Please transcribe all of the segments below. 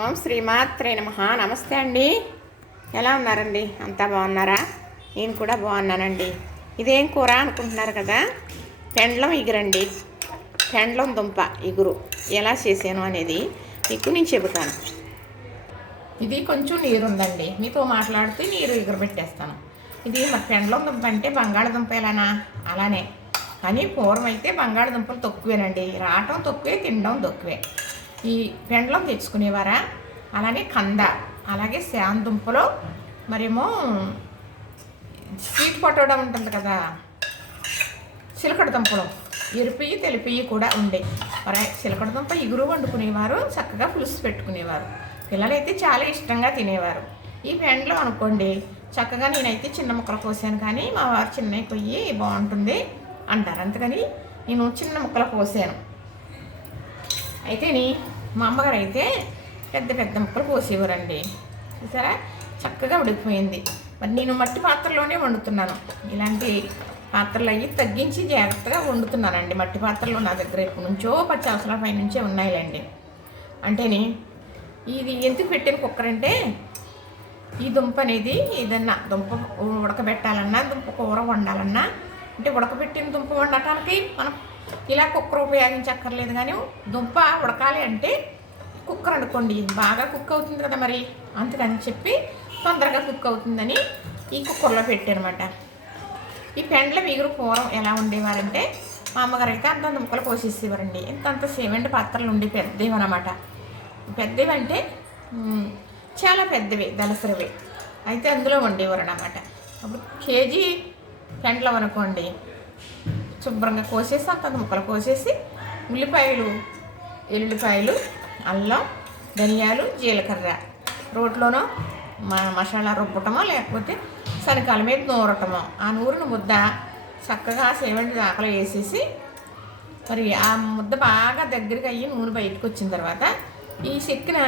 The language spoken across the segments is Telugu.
ఓం శ్రీమాత్రే నమః. నమస్తే అండి. ఎలా ఉన్నారండి? అంతా బాగున్నారా? నేను కూడా బాగున్నానండి. ఇదేం కూర అనుకుంటున్నారు కదా, పెండ్లం ఇగురండి. పెండ్లం దుంప ఇగురు ఎలా చేసాను అనేది మీకు నేను చెబుతాను. ఇది కొంచెం నీరు ఉందండి, మీతో మాట్లాడుతూ నీరు ఎగురు పెట్టేస్తాను. ఇది మరి పెండ్లం దుంప అంటే బంగాళదుంప ఎలానా అలానే, కానీ పూర్వం అయితే బంగాళదుంపలు తక్కువేనండి. రావటం తక్కువే, తినడం తక్కువే. ఈ పెండ్లం తెచ్చుకునేవారా, అలానే కంద, అలాగే శాందుంపలో మరేమో స్వీట్ పొటాటో ఉంటుంది కదా, చిలకడ దుంపలు ఎరుపియ్యి తెలిపియ్యి కూడా ఉండే. మరి చిలకడ దుంప ఇగురు వండుకునేవారు, చక్కగా పులుసు పెట్టుకునేవారు. పిల్లలైతే చాలా ఇష్టంగా తినేవారు. ఈ పెండ్లం అనుకోండి, చక్కగా నేనైతే చిన్న ముక్కలు కోసాను, కానీ మా వారు చిన్నవి కొయ్యి బాగుంటుంది అంటారు, అందుకని నేను చిన్న ముక్కలు కోసాను. అయితే మా అమ్మగారు అయితే పెద్ద పెద్ద ముక్కలు కోసేవారండి. చూసారా, చక్కగా ఉడికిపోయింది. మరి నేను మట్టి పాత్రలోనే వండుతున్నాను. ఇలాంటి పాత్రలు అవి తగ్గించి జాగ్రత్తగా వండుతున్నానండి. మట్టి పాత్రలో నా దగ్గర ఎప్పటి నుంచో 10 సంవత్సరాల పై నుంచే ఉన్నాయిలేండి. అంటేని ఇది ఎందుకు పెట్టిన కుక్కర్ అంటే, ఈ దుంప అనేది ఏదన్నా దుంప ఉడకబెట్టాలన్నా, దుంప కూర వండాలన్నా, అంటే ఉడకబెట్టిన దుంప వండటానికి మనం ఇలా కుక్కర్ ఉపయోగించక్కర్లేదు. కానీ దుంప ఉడకాలి అంటే కుక్కర్ అనుకోండి, బాగా కుక్ అవుతుంది కదా, మరి అందుకని చెప్పి తొందరగా కుక్ అవుతుందని ఈ కుక్కర్లో పెట్టారనమాట. ఈ పెండ్ల ఇగురు పూర్వం ఎలా ఉండేవారంటే, మా అమ్మగారు అయితే అంత దుంపలు కోసేసేవారండి. ఇంతంత సిమెంట్ పాత్రలు ఉండి పెద్దవి అనమాట. పెద్దవి అంటే చాలా పెద్దవి, దలసరివి. అయితే అందులో వండేవారు అన్నమాట. అప్పుడు కేజీ పెండ్లం అనుకోండి, శుభ్రంగా కోసేసి అంత ముక్కలు కోసేసి, ఉల్లిపాయలు, ఎల్లుల్లిపాయలు, అల్లం, ధనియాలు, జీలకర్ర రోట్లోనో మసాలా రుబ్బటమో, లేకపోతే శనకాల మీద నూరటమో, ఆ నూరిన ముద్ద చక్కగా సేవంటి దాకలో వేసేసి, మరి ఆ ముద్ద బాగా దగ్గరికి అయ్యి నూనె బయటకు వచ్చిన తర్వాత ఈ చెక్కిన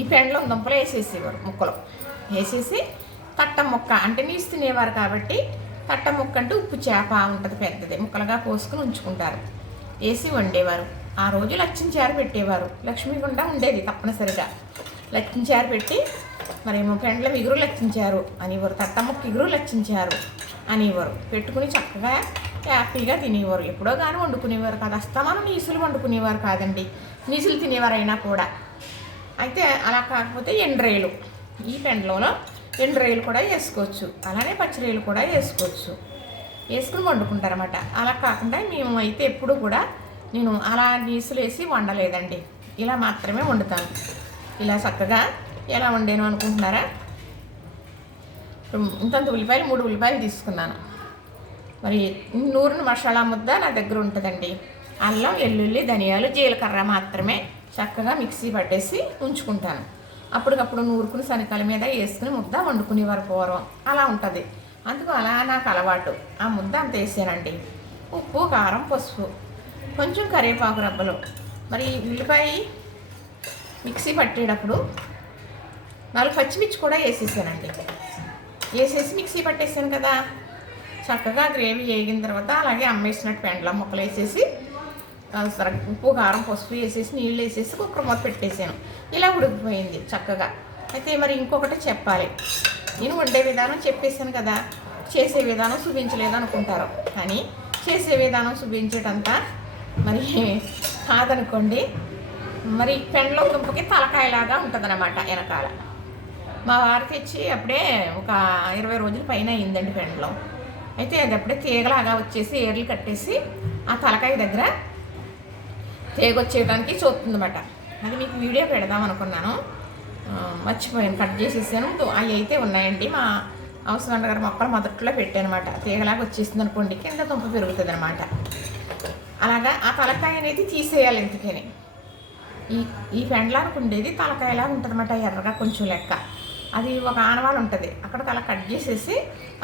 ఈ పెండ్లం దుంపలు వేసేసేవారు. ముక్కలు వేసేసి తట్ట ముక్క అంటే నీసు తినేవారు కాబట్టి, తట్ట ముక్క అంటే ఉప్పు చేప ఉంటుంది పెద్దది, ముక్కలుగా కోసుకుని ఉంచుకుంటారు, వేసి వండేవారు. ఆ రోజు లచ్చించారు పెట్టేవారు. లక్ష్మీగుండ ఉండేది తప్పనిసరిగా. లచ్చించారు పెట్టి మరేమో పెండ్లం ఇగురు లచ్చించారు అనేవారు, తట్ట ముక్క ఇగురు లచ్చించారు అనేవారు. పెట్టుకుని చక్కగా హ్యాపీగా తినేవారు. ఎప్పుడో కానీ వండుకునేవారు కాదు, అస్తమానం నీసులు వండుకునేవారు కాదండి. నీసులు తినేవారైనా కూడా. అయితే అలా కాకపోతే ఎండ్రేలు, ఈ పెండ్లంలో ఎండ్రేలు కూడా వేసుకోవచ్చు, అలానే పచ్చిరేలు కూడా వేసుకోవచ్చు, వేసుకుని వండుకుంటారన్నమాట. అలా కాకుండా మేము అయితే ఎప్పుడు కూడా నేను అలా నీసులు వేసి వండలేదండి, ఇలా మాత్రమే వండుతాను. ఇలా చక్కగా ఎలా వండాను అనుకుంటున్నారా? ఇంతంత ఉల్లిపాయలు 3 ఉల్లిపాయలు తీసుకున్నాను. మరి నూరిన మసాలా ముద్ద నా దగ్గర ఉంటుందండి. అల్లం, వెల్లుల్లి, ధనియాలు, జీలకర్ర మాత్రమే చక్కగా మిక్సీ పట్టేసి ఉంచుకుంటాను. అప్పటికప్పుడు నూరుకుని శనకాల మీద వేసుకుని ముద్ద వండుకునేవారు పూర్వం. అలా ఉంటుంది, అందుకు అలా నాకు అలవాటు. ఆ ముద్ద అంత వేసానండి. ఉప్పు, కారం, పసుపు, కొంచెం కరివేపాకు రబ్బలు. మరి ఉల్లిపాయ మిక్సీ పట్టేటప్పుడు 4 పచ్చిమిర్చి కూడా వేసేసానండి. వేసేసి మిక్సీ పట్టేసాను కదా, చక్కగా గ్రేవీ వేగిన తర్వాత అలాగే అమ్మేసినట్టు పెండ్లం ముక్కలు వేసేసి, ఉప్పు, కారం, పసుపు వేసేసి, నీళ్ళు వేసేసి కుక్కర్ మూత పెట్టేసాను. ఇలా ఉడికిపోయింది చక్కగా. అయితే మరి ఇంకొకటి చెప్పాలి. నేను వండే విధానం చెప్పేసాను కదా, చేసే విధానం చూపించలేదు అనుకుంటారు, కానీ చేసే విధానం చూపించేటంతా మరి కాదనుకోండి. మరి పెండ్లం దుంపకి తలకాయలాగా ఉంటుందన్నమాట వెనకాల. మా వారు తెచ్చి అప్పుడే ఒక 20 రోజుల పైన అయిందండి పెండ్లం. అయితే అది అప్పుడే తీగలాగా వచ్చేసి ఏర్లు కట్టేసి ఆ తలకాయ దగ్గర తీగొచ్చేయడానికి చూస్తుందన్నమాట. అది మీకు వీడియో పెడదాం అనుకున్నాను, మర్చిపోయాను, కట్ చేసేసాను. అవి అయితే ఉన్నాయండి. మా అవసరం గారు మొక్కలు మొదట్లో పెట్టానమాట. తీగలాగా వచ్చేసింది అనుకోండి, కింద దుంప పెరుగుతుంది అనమాట. అలాగా ఆ తలకాయ అనేది తీసేయాలి. ఎందుకని ఈ పెండ్లానికి ఉండేది తలకాయలా ఉంటుంది అనమాట, ఎర్రగా కొంచెం లెక్క. అది ఒక ఆనవాళ్ళు ఉంటుంది, అక్కడ తల కట్ చేసేసి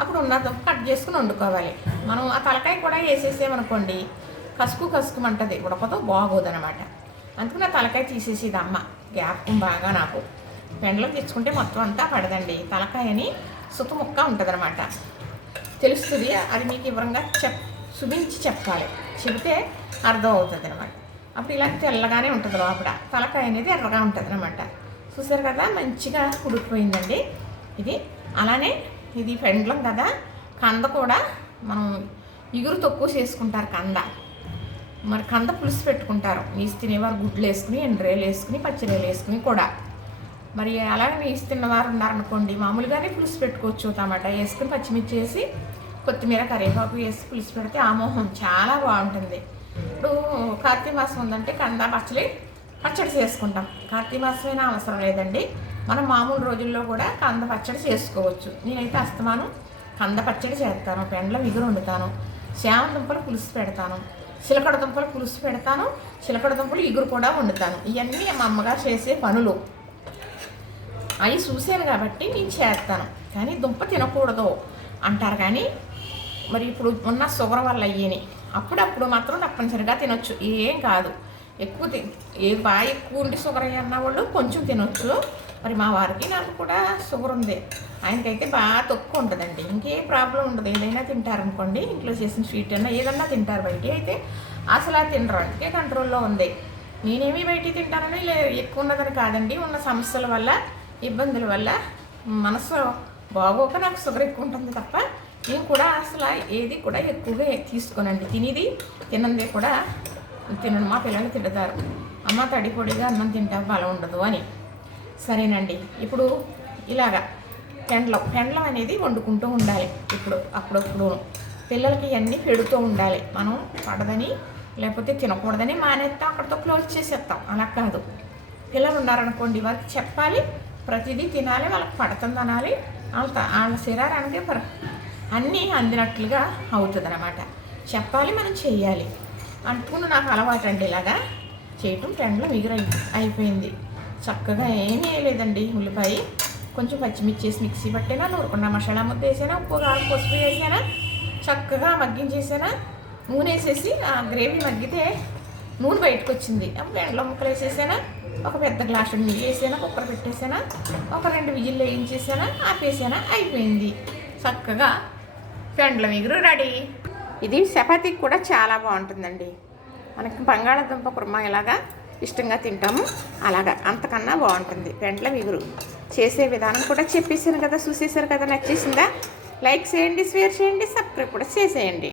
అప్పుడు ఉన్న దుంప కట్ చేసుకుని వండుకోవాలి. మనం ఆ తలకాయ కూడా వేసేసామనుకోండి, కసుకుమంటుంది, ఉడకతో బాగోదనమాట. అందుకని ఆ తలకాయ తీసేసేది అమ్మ. జ్ఞాపకం బాగా నాకు. పెండ్లం తెచ్చుకుంటే మొత్తం అంతా పడదండి, తలకాయని సుతముక్క ఉంటుంది అనమాట. తెలుస్తుంది, అది మీకు వివరంగా చూపించి చెప్పాలి, చెబితే అర్థం అవుతుంది అనమాట. అప్పుడు ఇలా తెల్లగానే ఉంటుంది లోపల, తలకాయ అనేది ఎర్రగా ఉంటుంది అనమాట. చూసారు కదా మంచిగా ఉడికిపోయిందండి ఇది. అలానే ఇది పెండ్లం కదా, కంద కూడా మనం ఇగురు తక్కువ చేసుకుంటారు కంద. మరి కంద పులుసు పెట్టుకుంటారు నీసు తినేవారు, గుడ్లు వేసుకుని ఎండ్రేలు వేసుకుని పచ్చిరేలు వేసుకుని కూడా. మరి అలాగే నీసు తిన్నవారు ఉన్నారనుకోండి మామూలుగానే పులుసు పెట్టుకోవచ్చు, టమాటా వేసుకుని పచ్చిమిర్చి వేసి కొత్తిమీర కరివేపాకు వేసి పులుసు పెడితే ఆమోహం చాలా బాగుంటుంది. ఇప్పుడు కార్తీక మాసం ఉందంటే కంద పచ్చడి చేసుకుంటాం. కార్తీక మాసమైనా అవసరం లేదండి, మనం మామూలు రోజుల్లో కూడా కంద పచ్చడి చేసుకోవచ్చు. నేనైతే అస్తమానం కంద పచ్చడి చేస్తాను, పెండ్లం ఇగురు వండుతాను, శామ దుంపలు పులుసు పెడతాను, చిలకడ దుంపలు పులుసు పెడతాను, చిలకడ దుంపలు ఇగురు కూడా వండుతాను. ఇవన్నీ మా అమ్మగారు చేసే పనులు, అవి చూశాను కాబట్టి నేను చేస్తాను. కానీ దుంప తినకూడదు అంటారు, కానీ మరి ఇప్పుడు ఉన్న షుగర్ వల్ల అయ్యేని అప్పుడప్పుడు మాత్రం తప్పనిసరిగా తినొచ్చు, ఏం కాదు. ఏది బాగా ఎక్కువ ఉండి షుగర్ అన్న వాళ్ళు కొంచెం తినొచ్చు. మరి మా వారికి నాకు కూడా షుగర్ ఉంది, ఆయనకైతే బాగా తక్కువ ఉంటుందండి, ఇంకే ప్రాబ్లం ఉండదు. ఏదైనా తింటారనుకోండి, ఇంట్లో చేసిన స్వీట్ అన్నా ఏదన్నా తింటారు, బయట అయితే అసలు తినరు, అందుకే కంట్రోల్లో ఉంది. నేనేమి బయట తింటానని ఎక్కువ ఉన్నదని కాదండి, ఉన్న సమస్యల వల్ల ఇబ్బందుల వల్ల మనసు బాగోక నాకు షుగర్ ఎక్కువ ఉంటుంది తప్ప నేను కూడా అసలు ఏది కూడా ఎక్కువగా తీసుకోనండి. తినందే కూడా తినను. మా పిల్లలు తింటారు, అమ్మ తడిపొడిగా అన్నం తింటా బలం ఉండదు అని. సరేనండి, ఇప్పుడు ఇలాగా పెండ్లం అనేది వండుకుంటూ ఉండాలి. అప్పుడప్పుడు పిల్లలకి ఇవన్నీ పెడుతూ ఉండాలి. మనం పడదని లేకపోతే తినకూడదని మానేస్తాం, అక్కడితో క్లోజ్ చేసేస్తాం. అలా కాదు, పిల్లలు ఉన్నారనుకోండి వారికి చెప్పాలి, ప్రతిదీ తినాలి, వాళ్ళకి పడుతుంది అనాలి, వాళ్ళ శరీరానికి అన్నీ అందినట్లుగా అవుతుంది అన్నమాట. చెప్పాలి, మనం చెయ్యాలి. అంటుకుని నాకు అలవాటు అండి ఇలాగా చేయటం. పెండ్లం అయిపోయింది చక్కగా. ఏమీ వేయలేదండి, ఉల్లిపాయ కొంచెం పచ్చిమిర్చి వేసి మిక్సీ పట్టేనా, నూరుకున్న మసాలా ముద్ద వేసానా, ఉప్పు కారం పసుపు వేసానా, చక్కగా మగ్గించేసానా, నూనె వేసేసి ఆ గ్రేవీ మగ్గితే నూనె బయటకు వచ్చింది. అప్పుడు పెండ్లం ముక్కలు వేసేసానా, ఒక పెద్ద గ్లాసు నీళ్ళు వేసానా, కుక్కర్ పెట్టేసానా, ఒక 2 విజిల్లు వేయించేసానా, ఆపేసానా, అయిపోయింది. చక్కగా పెండ్లం ఇగురు రెడీ. ఇది చపాతీకి కూడా చాలా బాగుంటుందండి. మనకి బంగాళాదుంప కుర్మా ఎలాగా ఇష్టంగా తింటాము అలాగా అంతకన్నా బాగుంటుంది పెండ్లం ఇగురు. చేసే విధానం కూడా చెప్పేసాను కదా, చూసేసారు కదా, నచ్చేసిందా? లైక్ చేయండి, షేర్ చేయండి, సబ్స్క్రైబ్ కూడా చేసేయండి.